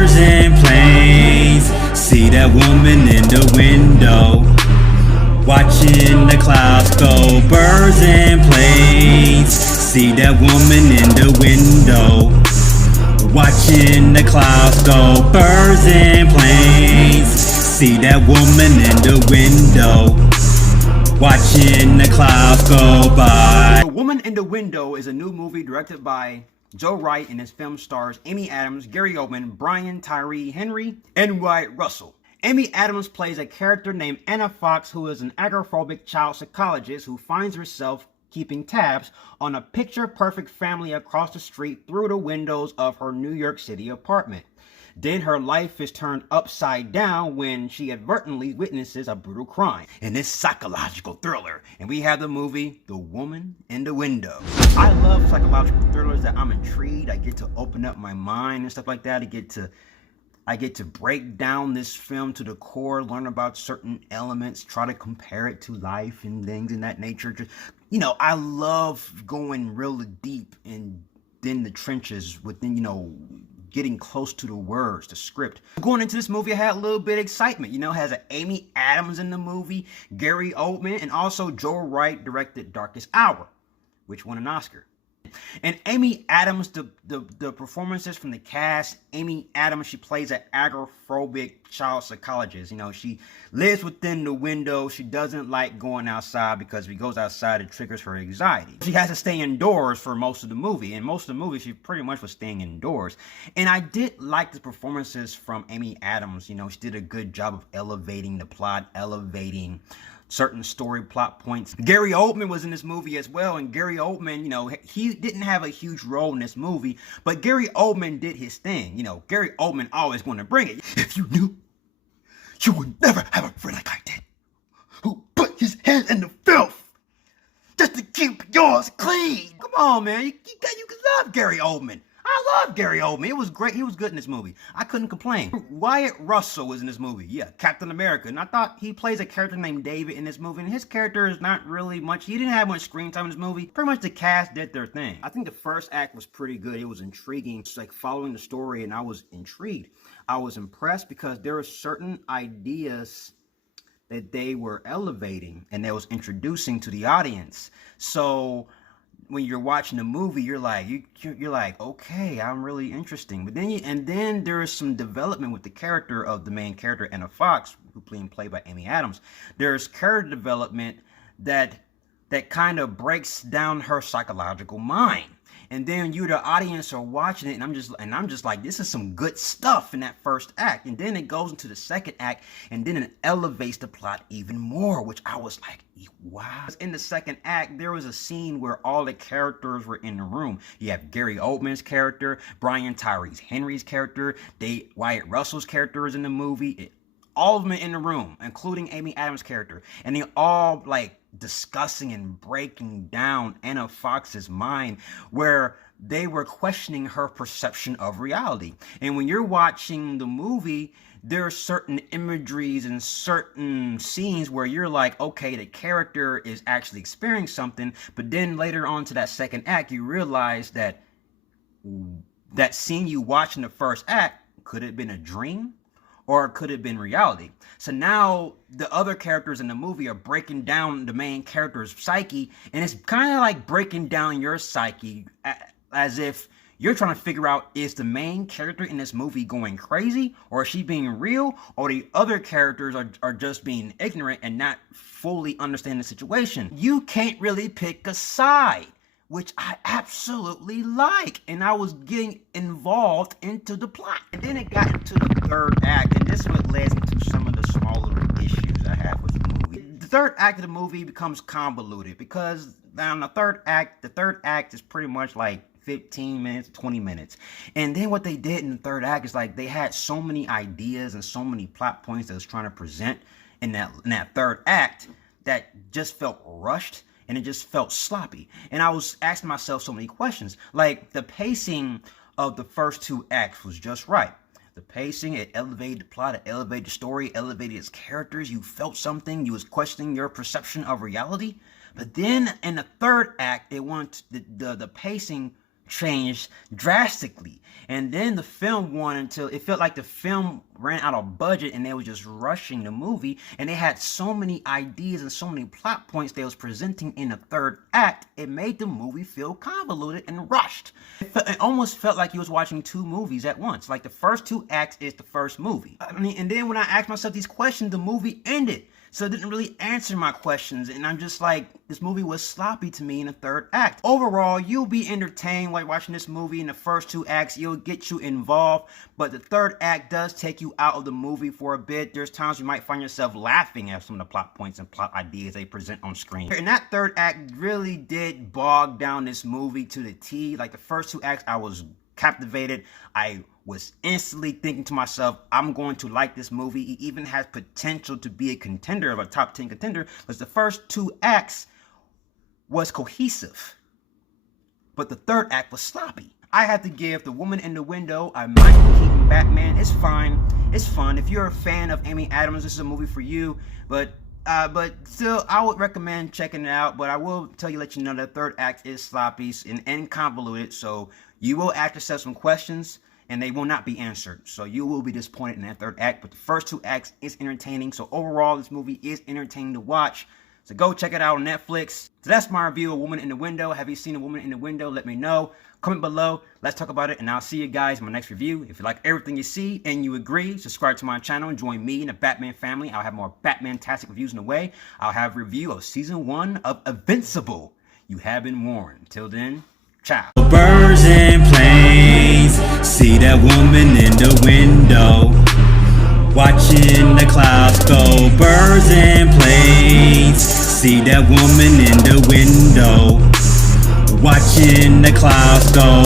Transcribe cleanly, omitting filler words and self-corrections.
birds and planes. See that woman in the window, watching the clouds go. Birds and planes. See that woman in the window, watching the clouds go. Birds and planes. See that woman in the window, watching the clouds go by. The Woman in the Window is a new movie directed by Joe Wright, and this film stars Amy Adams, Gary Oldman, Brian Tyree Henry, and Wyatt Russell. Amy Adams plays a character named Anna Fox, who is an agoraphobic child psychologist who finds herself keeping tabs on a picture-perfect family across the street through the windows of her New York City apartment. Then her life is turned upside down when she inadvertently witnesses a brutal crime in this psychological thriller. And we have the movie The Woman in the Window. I love psychological thrillers that I'm intrigued. I get to open up my mind and stuff like that. I get to break down this film to the core, learn about certain elements, try to compare it to life and things in that nature. Just, I love going really deep in the trenches within, getting close to the words, the script. Going into this movie, I had a little bit of excitement. It has Amy Adams in the movie, Gary Oldman, and also Joe Wright directed Darkest Hour, which won an Oscar. And Amy Adams, the performances from the cast, Amy Adams, she plays an agoraphobic child psychologist. She lives within the window. She doesn't like going outside because if she goes outside, it triggers her anxiety. She has to stay indoors for most of the movie. And most of the movie, she pretty much was staying indoors. And I did like the performances from Amy Adams. She did a good job of elevating the plot, elevating certain story plot points. Gary Oldman was in this movie as well, and Gary Oldman, he didn't have a huge role in this movie, but Gary Oldman did his thing. Gary Oldman always wanted to bring it. If you knew, you would never have a friend like I did, who put his hands in the filth just to keep yours clean. Come on, man, you can love Gary Oldman. I love Gary Oldman. It was great. He was good in this movie. I couldn't complain. Wyatt Russell was in this movie. Yeah, Captain America. And I thought he plays a character named David in this movie. And his character is not really much. He didn't have much screen time in this movie. Pretty much the cast did their thing. I think the first act was pretty good. It was intriguing. It's like following the story, and I was intrigued. I was impressed because there were certain ideas that they were elevating and they was introducing to the audience. So when you're watching the movie, you're like, okay, I'm really interesting. But then there is some development with the character of the main character, Anna Fox, who played by Amy Adams. There's character development that kind of breaks down her psychological mind. And then you, the audience, are watching it, and I'm just like, this is some good stuff in that first act. And then it goes into the second act, and then it elevates the plot even more, which I was like, wow. In the second act, there was a scene where all the characters were in the room. You have Gary Oldman's character, Brian Tyree Henry's character, Wyatt Russell's character is in the movie. All of them in the room, including Amy Adams' character, and they all discussing and breaking down Anna Fox's mind, where they were questioning her perception of reality. And when you're watching the movie, there are certain imageries and certain scenes where you're like, okay, the character is actually experiencing something, but then later on to that second act, you realize that scene you watched in the first act could have been a dream, or it could have been reality. So now the other characters in the movie are breaking down the main character's psyche, and it's kind of like breaking down your psyche as if you're trying to figure out, is the main character in this movie going crazy, or is she being real, or the other characters are just being ignorant and not fully understand the situation. You can't really pick a side, which I absolutely like, and I was getting involved into the plot. And then it got into the third act, and this is what led into some of the smaller issues I have with the movie. The third act of the movie becomes convoluted because now the third act is pretty much like 15 minutes, 20 minutes. And then what they did in the third act is they had so many ideas and so many plot points that was trying to present in that third act that just felt rushed. And it just felt sloppy. And I was asking myself so many questions. Like, the pacing of the first two acts was just right. The pacing, it elevated the plot, it elevated the story, elevated its characters. You felt something. You was questioning your perception of reality. But then in the third act, the pacing changed drastically. And then the film won until it felt like the film ran out of budget and they were just rushing the movie, and they had so many ideas and so many plot points they was presenting in the third act, it made the movie feel convoluted and rushed. It almost felt like you was watching two movies at once. Like the first two acts is the first movie. I mean, and then when I asked myself these questions, the movie ended. So it didn't really answer my questions, and I'm just like, this movie was sloppy to me in the third act. Overall, you'll be entertained while watching this movie. In the first two acts, it'll get you involved, but the third act does take you out of the movie for a bit. There's times you might find yourself laughing at some of the plot points and plot ideas they present on screen. And that third act really did bog down this movie to the T. Like the first two acts, I was captivated. I was instantly thinking to myself, I'm going to like this movie. It even has potential to be a contender, of a top 10 contender, because the first two acts was cohesive, but the third act was sloppy. I have to give The Woman in the Window a Michael Keaton Batman. It's fine. It's fun. If you're a fan of Amy Adams, this is a movie for you, but still, I would recommend checking it out. But I will let you know that the third act is sloppy and convoluted, so you will ask yourself some questions, and they will not be answered. So you will be disappointed in that third act. But the first two acts is entertaining. So overall, this movie is entertaining to watch. So go check it out on Netflix. So that's my review of Woman in the Window. Have you seen A Woman in the Window? Let me know. Comment below. Let's talk about it. And I'll see you guys in my next review. If you like everything you see and you agree, subscribe to my channel and join me in the Batman family. I'll have more Batman-tastic reviews in the way. I'll have a review of Season 1 of Invincible. You have been warned. Till then, ciao. Birds and planes, see that woman in the window, watching the clouds go. Birds and planes, see that woman in the window, watching the clouds go.